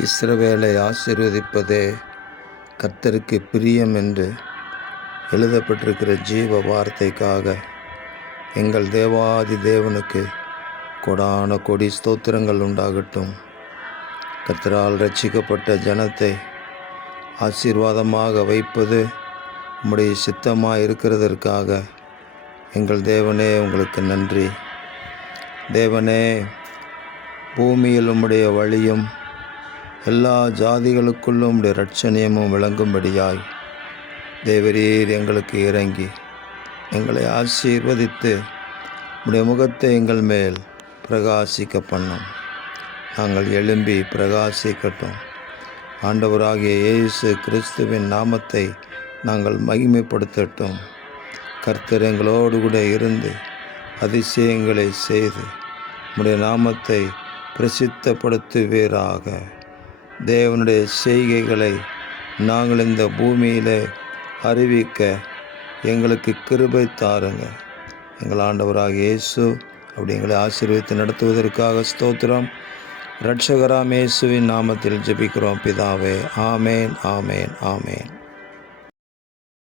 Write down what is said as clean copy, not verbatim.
இஸ்ரவேலை ஆசீர்வதிப்பதே கர்த்தருக்கு பிரியம் என்று எழுதப்பட்டிருக்கிற ஜீவ வார்த்தைக்காக எங்கள் தேவாதி தேவனுக்கு கொடான கொடி ஸ்தோத்திரங்கள் உண்டாகட்டும். கர்த்தரால் ரட்சிக்கப்பட்ட ஜனத்தை ஆசீர்வாதமாக வைப்பது உம்முடைய சித்தமாக இருக்கிறதற்காக எங்கள் தேவனே உங்களுக்கு நன்றி. தேவனே, பூமியில் உம்முடைய வழியும் எல்லா ஜாதிகளுக்குள்ளும் உம்முடைய இரட்சணியமும் விளங்கும்படியாய் தேவரீர் எங்களுக்கு இறங்கி எங்களை ஆசீர்வதித்து உம்முடைய முகத்தை எங்கள் மேல் பிரகாசிக்க பண்ணும். நாங்கள் எழும்பி பிரகாசிக்கட்டும். ஆண்டவராகிய இயேசு கிறிஸ்துவின் நாமத்தை நாங்கள் மகிமைப்படுத்தட்டும். கர்த்தர் எங்களோடு கூட இருந்து அதிசயங்களை செய்து உம்முடைய நாமத்தை பிரசித்தப்படுத்துவீராக. தேவனுடைய செய்கைகளை நாங்கள் இந்த பூமியில் அறிவிக்க எங்களுக்கு கிருபை தாருங்க. எங்கள் ஆண்டவராகிய இயேசு அப்படி எங்களை ஆசீர்வதித்து நடத்துவதற்காக ஸ்தோத்திரம். இரட்சகராம் இயேசுவின் நாமத்தில் ஜெபிக்கிறோம் பிதாவே. ஆமேன், ஆமேன், ஆமேன்.